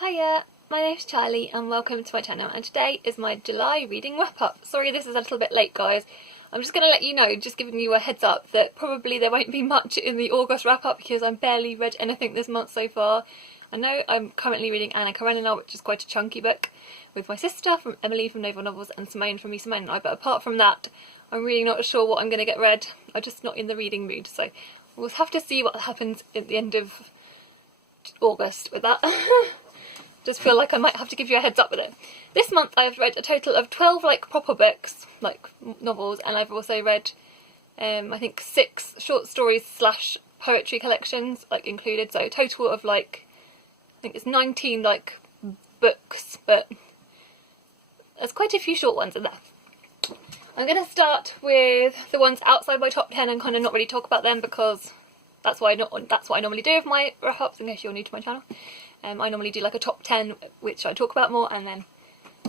Hiya, my name's Charlie and welcome to my channel, and today is my July reading wrap up. Sorry this is a little bit late guys, I'm just going to let you know, just giving you a heads up, that probably there won't be much in the August wrap up because I've barely read anything this month so far. I know I'm currently reading Anna Karenina, which is quite a chunky book, with my sister from Emily from Naval Novels and Simone from Me, Simone and I, but apart from that I'm really not sure what I'm going to get read. I'm just not in the reading mood, so we'll have to see what happens at the end of August with that. Just feel like I might have to give you a heads up with it. This month I've read a total of 12 like proper books, like novels, and I've also read I think 6 short stories slash poetry collections like included, so a total of like I think it's 19 like books, but there's quite a few short ones in there. I'm going to start with the ones outside my top 10 and kind of not really talk about them because that's what I normally do with my wrap-ups, in case you're new to my channel. I normally do like a top 10 which I talk about more, and then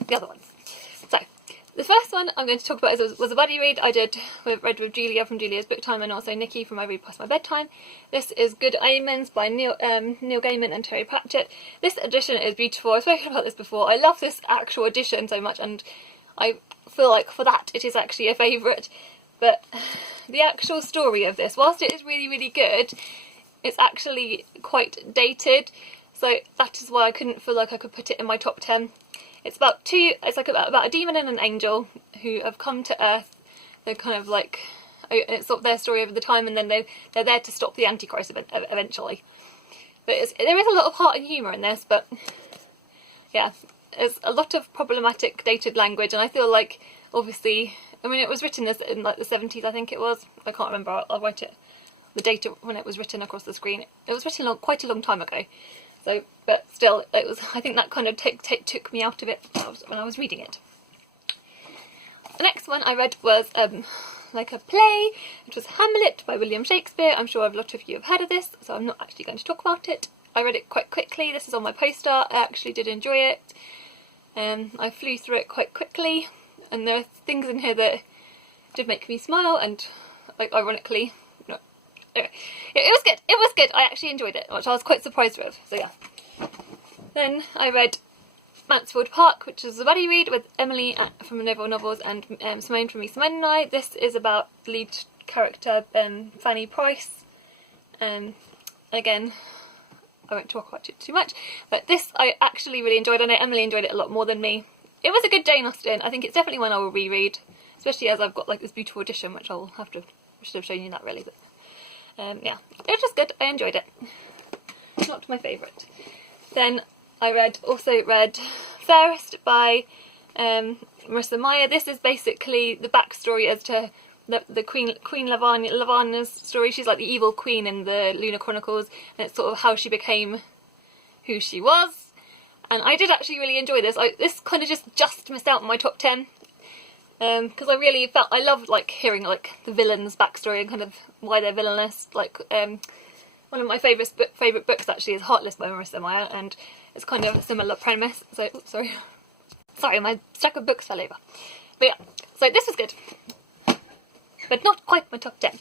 the other ones. So the first one I'm going to talk about was a buddy read I read with Julia from Julia's Book Time, and also Nikki from I Read Past My Bedtime. This is Good Omens by Neil Gaiman and Terry Pratchett. This edition is beautiful. I've spoken about this before. I love this actual edition so much, and I feel like for that it is actually a favourite. But the actual story of this, whilst it is really, really good, it's actually quite dated. So that is why I couldn't feel like I could put it in my top 10. It's about a demon and an angel who have come to Earth. They're kind of like, it's sort of their story over the time, and then they're there to stop the Antichrist eventually. But there is a lot of heart and humour in this, but yeah, there's a lot of problematic dated language, and I feel like, obviously, I mean it was written in like the 70s I think it was, I can't remember, I'll write it, the date when it was written across the screen. It was written quite a long time ago. So, but still, it was. I think that kind of took me out of it when I was reading it. The next one I read was like a play. It was Hamlet by William Shakespeare. I'm sure a lot of you have heard of this, so I'm not actually going to talk about it. I read it quite quickly. This is on my poster. I actually did enjoy it. I flew through it quite quickly, and there are things in here that did make me smile, and like ironically. Anyway, it was good. It was good. I actually enjoyed it, which I was quite surprised with. So yeah. Then I read Mansfield Park, which is a buddy read with Emily from Naval Novels and Simone from Me, Simone and I. This is about the lead character Fanny Price. Again, I won't talk about it too much, but this I actually really enjoyed. I know Emily enjoyed it a lot more than me. It was a good Jane Austen. I think it's definitely one I will reread, especially as I've got like this beautiful edition, which I should have shown you that really, but. Yeah, it was good. I enjoyed it. Not my favourite. Then I also read Fairest by Marrisa Meyer. This is basically the backstory as to the Queen Lavana's story. She's like the evil queen in the Lunar Chronicles, and it's sort of how she became who she was. And I did actually really enjoy this. This kind of just missed out on my top 10. Because I really felt, I loved like hearing like the villain's backstory and kind of why they're villainous. Like one of my favourite books actually is Heartless by Marrisa Meyer, and it's kind of a similar premise. So oops, sorry, my stack of books fell over. But yeah, so this was good, but not quite my top 10.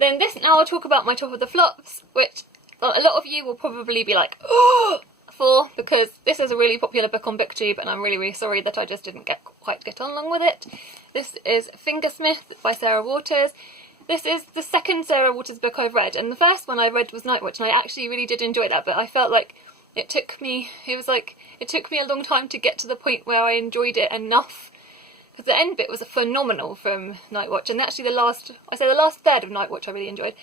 Then now I'll talk about my top of the flops, which a lot of you will probably be like, oh. Because this is a really popular book on BookTube, and I'm really, really sorry that I just didn't quite get on along with it. This is Fingersmith by Sarah Waters. This is the second Sarah Waters book I've read, and the first one I read was Night Watch, and I actually really did enjoy that, but I felt like it took me a long time to get to the point where I enjoyed it enough. Because the end bit was phenomenal from Night Watch, and actually the last third of Night Watch I really enjoyed.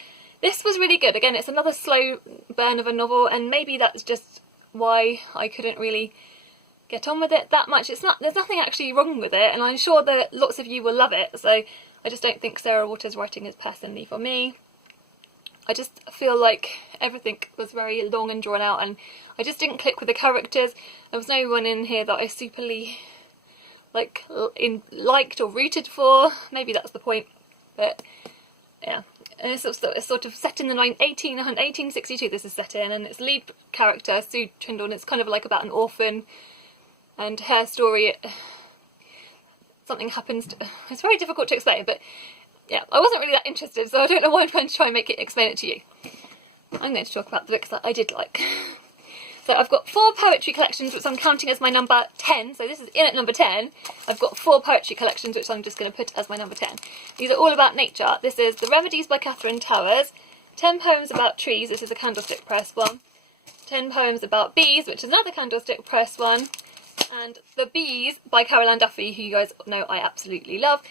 This was really good. Again, it's another slow burn of a novel, and maybe that's just why I couldn't really get on with it that much. There's nothing actually wrong with it, and I'm sure that lots of you will love it, so I just don't think Sarah Waters' writing is personally for me. I just feel like everything was very long and drawn out, and I just didn't click with the characters. There was no one in here that I superly liked or rooted for. Maybe that's the point, but yeah. And it's sort of set in the 1862 this is set in, and its lead character, Sue Trindle, and it's kind of like about an orphan, and her story, something happens to, it's very difficult to explain, but yeah, I wasn't really that interested, so I don't know why I'm trying to explain it to you. I'm going to talk about the books that I did like. So I've got 4 poetry collections, which I'm counting as my number 10. So this is in at number 10. I've got 4 poetry collections, which I'm just going to put as my number 10. These are all about nature. This is The Remedies by Katharine Towers, 10 poems about trees, this is a Candlestick Press one, 10 poems about bees, which is another Candlestick Press one, and The Bees by Caroline Duffy, who you guys know I absolutely love.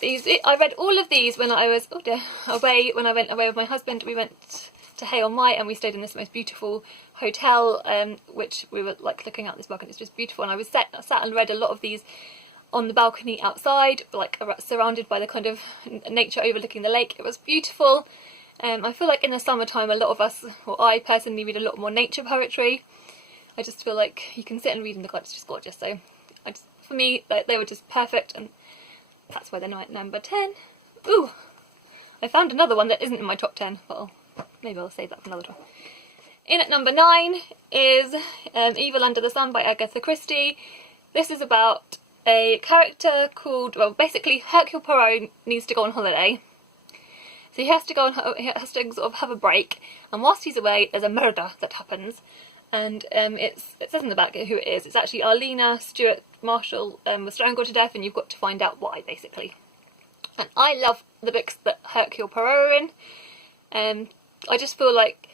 I read all of these when I was away, when I went away with my husband. We went to Hay on Wye and we stayed in this most beautiful hotel, which we were like looking out this balcony. It's just beautiful, and I was sat and read a lot of these on the balcony outside, like surrounded by the kind of nature overlooking the lake. It was beautiful. I feel like in the summertime a lot of us, or I personally, read a lot more nature poetry. I just feel like you can sit and read in the garden, it's just gorgeous. So for me, they were just perfect, and that's why they're at number 10. Ooh, I found another one that isn't in my top 10. Well, maybe I'll save that for another time. In at number 9 is Evil Under the Sun by Agatha Christie. This is about a character called, well, basically Hercule Poirot needs to go on holiday. So he has to sort of have a break, and whilst he's away there's a murder that happens, and it says in the back who it is. It's actually Arlena Stuart Marshall was strangled to death, and you've got to find out why, basically. And I love the books that Hercule Poirot are in. I just feel like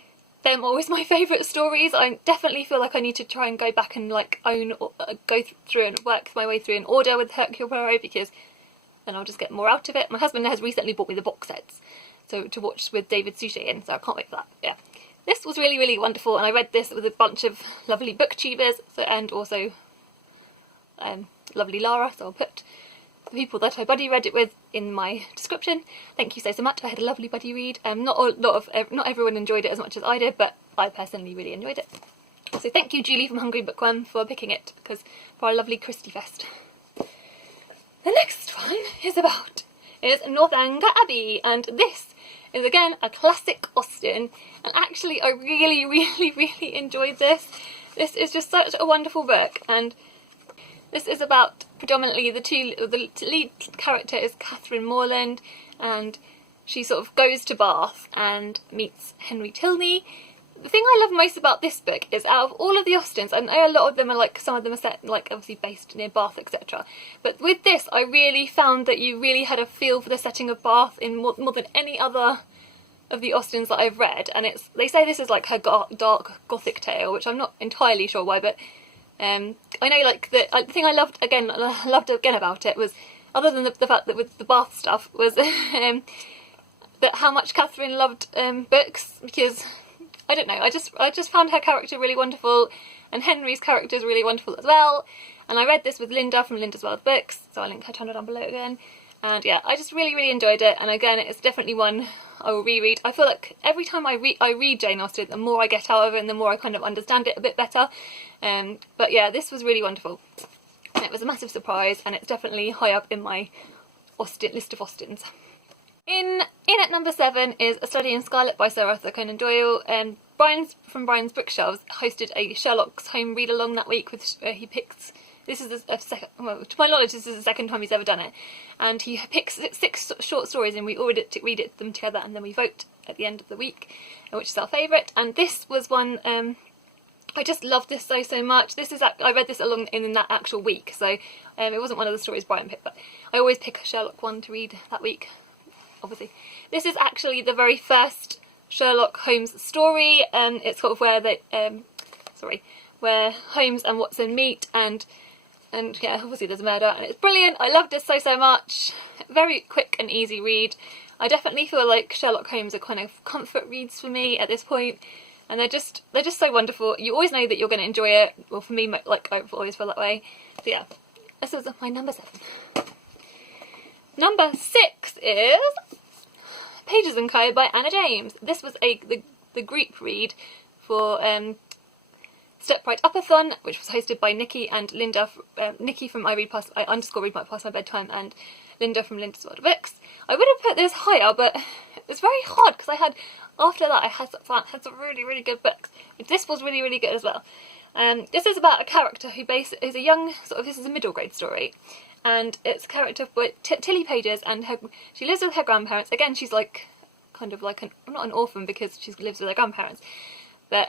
they're always my favourite stories. I definitely feel like I need to try and go back and like go through and work my way through in order with Hercule Poirot, because then I'll just get more out of it. My husband has recently bought me the box sets, so to watch with David Suchet in, so I can't wait for that. Yeah, this was really, really wonderful, and I read this with a bunch of lovely booktubers, and also lovely Lara, so I'll put the people that I buddy read it with in my description. Thank you so much. I had a lovely buddy read. Not everyone enjoyed it as much as I did, but I personally really enjoyed it. So thank you, Julie from Hungry Bookworm, for picking it for our lovely Christie Fest. The next one is Northanger Abbey, and this is again a classic Austen, and actually I really, really, really enjoyed this. This is just such a wonderful book, and this is about predominantly the lead character is Catherine Morland, and she sort of goes to Bath and meets Henry Tilney. The thing I love most about this book is, out of all of the Austens, I know a lot of them are like, some of them are set like obviously based near Bath, etc. But with this, I really found that you really had a feel for the setting of Bath in more than any other of the Austens that I've read. And they say this is like her dark gothic tale, which I'm not entirely sure why, but I know like the thing I loved again about it was, other than the fact that with the Bath stuff, was that how much Catherine loved books, because I don't know, I just found her character really wonderful, and Henry's character is really wonderful as well. And I read this with Linda from Linda's World Books, so I'll link her channel down below again. And yeah, I just really, really enjoyed it, and again, it's definitely one I will reread. I feel like every time I read Jane Austen, the more I get out of it and the more I kind of understand it a bit better. But yeah, this was really wonderful. And it was a massive surprise, and it's definitely high up in my list of Austens. In at number 7 is A Study in Scarlet by Sir Arthur Conan Doyle. From Brian's Bookshelves hosted a Sherlock's Home read-along that week with he picks. This is well, to my knowledge, this is the second time he's ever done it, and he picks 6 short stories, and we all read them together, and then we vote at the end of the week, which is our favourite. And this was one. I just loved this so much. I read this along in that actual week, so it wasn't one of the stories Brian picked, but I always pick a Sherlock one to read that week. Obviously, this is actually the very first Sherlock Holmes story. It's sort of where Holmes and Watson meet, and yeah, obviously there's a murder, and it's brilliant. I loved this so much. Very quick and easy read. I definitely feel like Sherlock Holmes are kind of comfort reads for me at this point, and they're just so wonderful. You always know that you're going to enjoy it. Well, for me, like, I've always felt that way. So yeah, this was my number 7. Number 6 is Pages & Co. by Anna James. This was the group read for Step Right Upathon, which was hosted by Nikki and Linda. Nikki from I read past my bedtime, and Linda from Linda's World Books. I would have put this higher, but it's very hard because after that I had some really, really good books. But this was really, really good as well. This is about a character who is a young this is a middle grade story. And it's a character by Tilly Pages, and she lives with her grandparents. Again, she's like kind of like not an orphan because she lives with her grandparents, but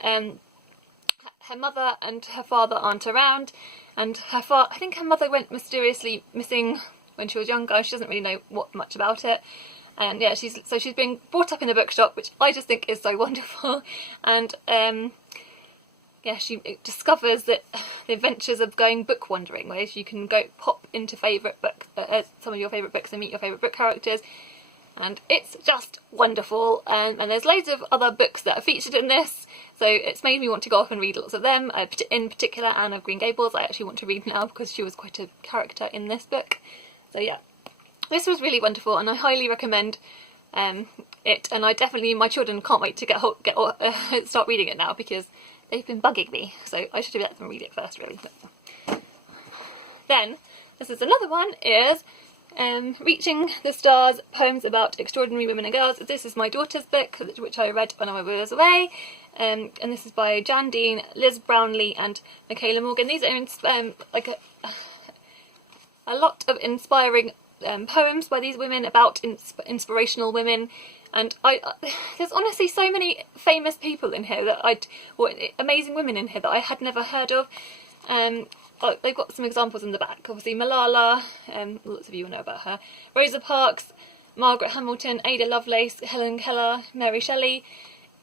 her mother and her father aren't around, and I think her mother went mysteriously missing when she was younger. She doesn't really know much about it. And yeah, she's been brought up in a bookshop, which I just think is so wonderful. And yeah, she discovers that the adventures of going book wandering, where you can go pop into some of your favourite books and meet your favourite book characters. And it's just wonderful. And there's loads of other books that are featured in this, so it's made me want to go off and read lots of them. In particular, Anne of Green Gables, I actually want to read now because she was quite a character in this book. So yeah, this was really wonderful, and I highly recommend it. And my children can't wait to start reading it now, because they've been bugging me, so I should have let them read it first, really. Then, this is another one, is Reaching the Stars, Poems About Extraordinary Women and Girls. This is my daughter's book, which I read when I was away, and this is by Jan Dean, Liz Brown Lee and Michaela Morgan. These are a lot of inspiring poems by these women about inspirational women. And there's honestly so many famous people in here or amazing women in here that I had never heard of. They've got some examples in the back. Obviously Malala, lots of you will know about her. Rosa Parks, Margaret Hamilton, Ada Lovelace, Helen Keller, Mary Shelley,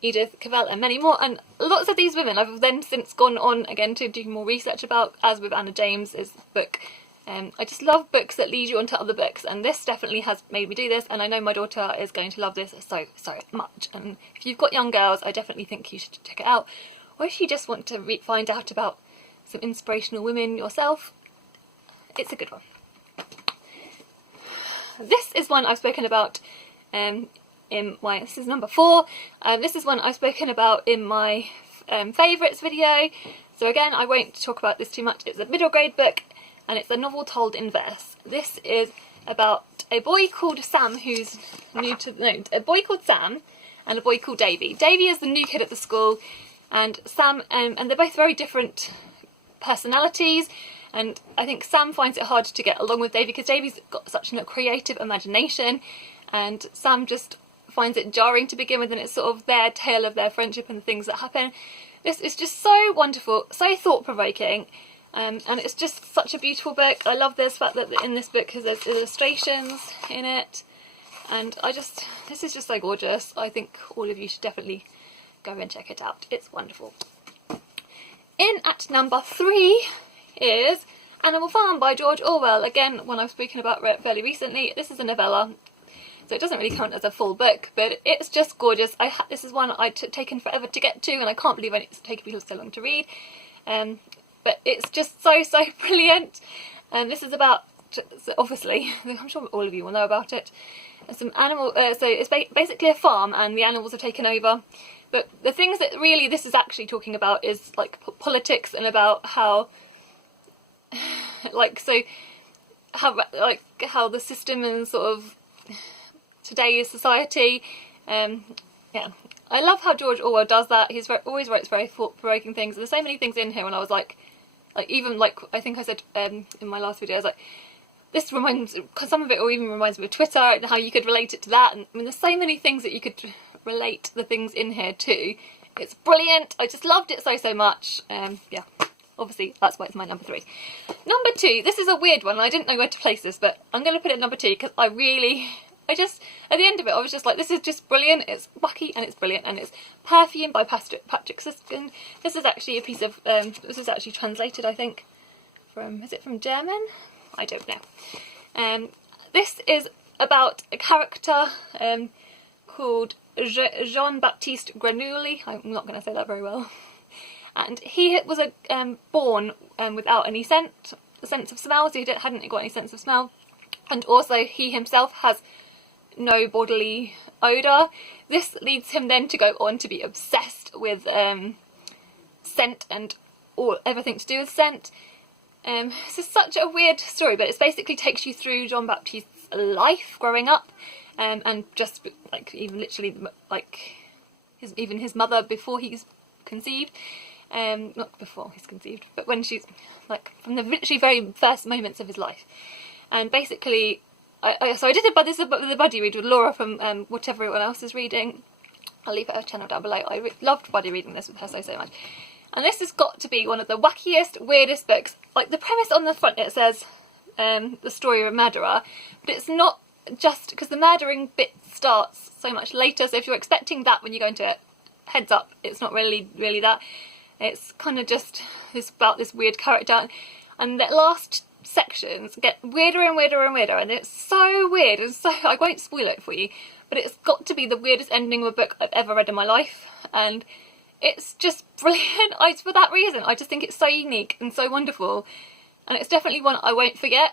Edith Cavell, and many more. And lots of these women I've then since gone on again to do more research about, as with Anna James's book. I just love books that lead you onto other books, and this definitely has made me do this, and I know my daughter is going to love this so much. And if you've got young girls, I definitely think you should check it out. Or if you just want to find out about some inspirational women yourself, it's a good one. This is one I've spoken about this is number 4. This is one I've spoken about in my favourites video, so again I won't talk about this too much. It's a middle grade book, and it's a novel told in verse. This is about a boy called Sam a boy called Sam and a boy called Davy. Davy is the new kid at the school, and Sam, and they're both very different personalities, and I think Sam finds it hard to get along with Davy because Davy's got such a creative imagination, and Sam just finds it jarring to begin with, and it's sort of their tale of their friendship and the things that happen. This is just so wonderful, so thought-provoking. And it's just such a beautiful book. I love this fact that in this book there's illustrations in it, and this is just so gorgeous. I think all of you should definitely go and check it out. It's wonderful. In at number 3 is Animal Farm by George Orwell. Again, one I've spoken about fairly recently. This is a novella, so it doesn't really count as a full book, but it's just gorgeous. This is one I'd taken forever to get to, and I can't believe it's taken me so long to read. But it's just so brilliant. And this is about, obviously, I'm sure all of you will know about it. Some animal, so it's basically a farm, and the animals are taken over. But the things that really this is actually talking about is like politics, and about how, how the system and sort of today's society. Yeah, I love how George Orwell does that. He's always writes very thought-provoking things. There's so many things in here, and I was like even I think I said in my last video, I was like, this reminds, some of it or even reminds me of Twitter, and how you could relate it to that. And I mean, there's so many things that you could relate the things in here to. It's brilliant. I just loved it so much. Yeah, obviously that's why it's my number 3. Number 2, this is a weird one. I didn't know where to place this, but I'm going to put it at number 2 because at the end of it, I was just like, this is just brilliant. It's wacky and it's brilliant, and it's Perfume by Patrick Suskind. This is actually a piece of, this is actually translated, I think, is it from German? I don't know. This is about a character called Jean-Baptiste Grenouille. I'm not going to say that very well. And he was born without any sense of smell, so he hadn't got any sense of smell. And also he himself has no bodily odour. This leads him then to go on to be obsessed with scent and everything to do with scent. This is such a weird story, but it basically takes you through Jean-Baptiste's life growing up, and just like even literally like his mother before he's conceived. Not before he's conceived, but when she's like from the literally very first moments of his life. And basically so I did the buddy read with Lara from what everyone else is reading. I'll leave her channel down below. I loved buddy reading this with her so much. And this has got to be one of the wackiest, weirdest books. Like, the premise on the front, it says the story of a murderer, but it's not just because the murdering bit starts so much later, so if you're expecting that when you go into it, heads up, it's not really that. It's kind of just about this weird character, and the last sections get weirder and weirder and weirder, and it's so weird, and so, I won't spoil it for you, but it's got to be the weirdest ending of a book I've ever read in my life, and it's just brilliant. For that reason, I just think it's so unique and so wonderful, and it's definitely one I won't forget.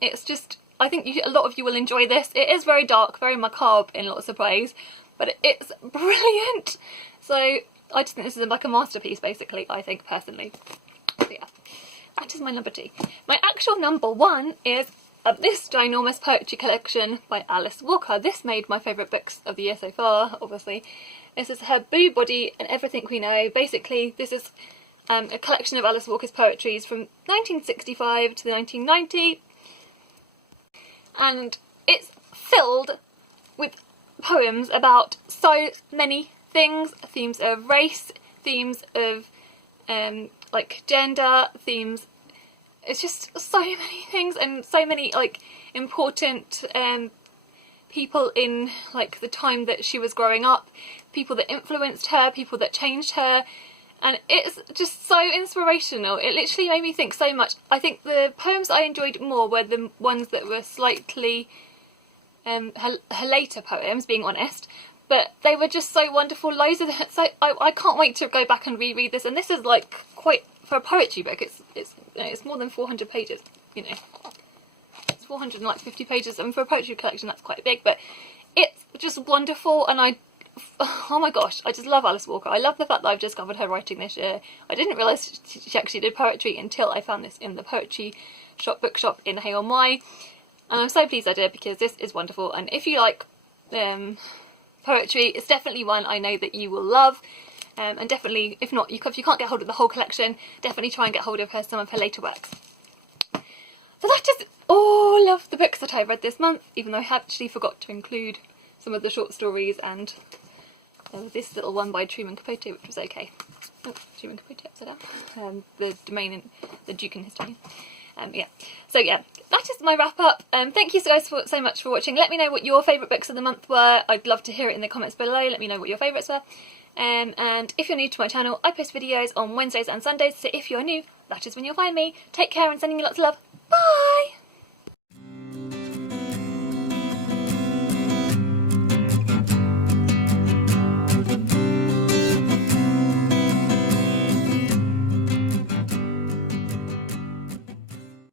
It's just, I think a lot of you will enjoy this. It is very dark, very macabre in lots of ways, but it's brilliant. So I just think this is like a masterpiece, basically, I think, personally. So yeah, that is my number 2. My actual number 1 is this ginormous poetry collection by Alice Walker. This made my favourite books of the year so far, obviously. This is her Blue Body and Everything We Know. Basically, this is a collection of Alice Walker's poetries from 1965 to 1990. And it's filled with poems about so many things, themes of race, themes of like gender, themes, it's just so many things, and so many like important people in like the time that she was growing up, people that influenced her, people that changed her, and it's just so inspirational. It literally made me think so much. I think the poems I enjoyed more were the ones that were slightly her later poems, being honest, but they were just so wonderful. Loads of them. So I can't wait to go back and reread this. And this is like quite, for a poetry book, it's more than 400 pages. You know, it's 450 pages, and for a poetry collection that's quite big. But it's just wonderful, and oh my gosh, I just love Alice Walker. I love the fact that I've discovered her writing this year. I didn't realise she actually did poetry until I found this in the poetry bookshop in Hay on Wye. And I'm so pleased I did, because this is wonderful. And if you like poetry, it's definitely one I know that you will love. And definitely, if you can't get hold of the whole collection, definitely try and get hold of some of her later works. So that is all of the books that I read this month, even though I actually forgot to include some of the short stories and this little one by Truman Capote, which was okay. Oh, Truman Capote upside down. The Domain and the Duke and Historian. Yeah. So yeah, that is my wrap up. Thank you guys so much for watching. Let me know what your favourite books of the month were. I'd love to hear it in the comments below. Let me know what your favourites were. And if you're new to my channel, I post videos on Wednesdays and Sundays, so if you're new, that is when you'll find me. Take care and sending you lots of love. Bye!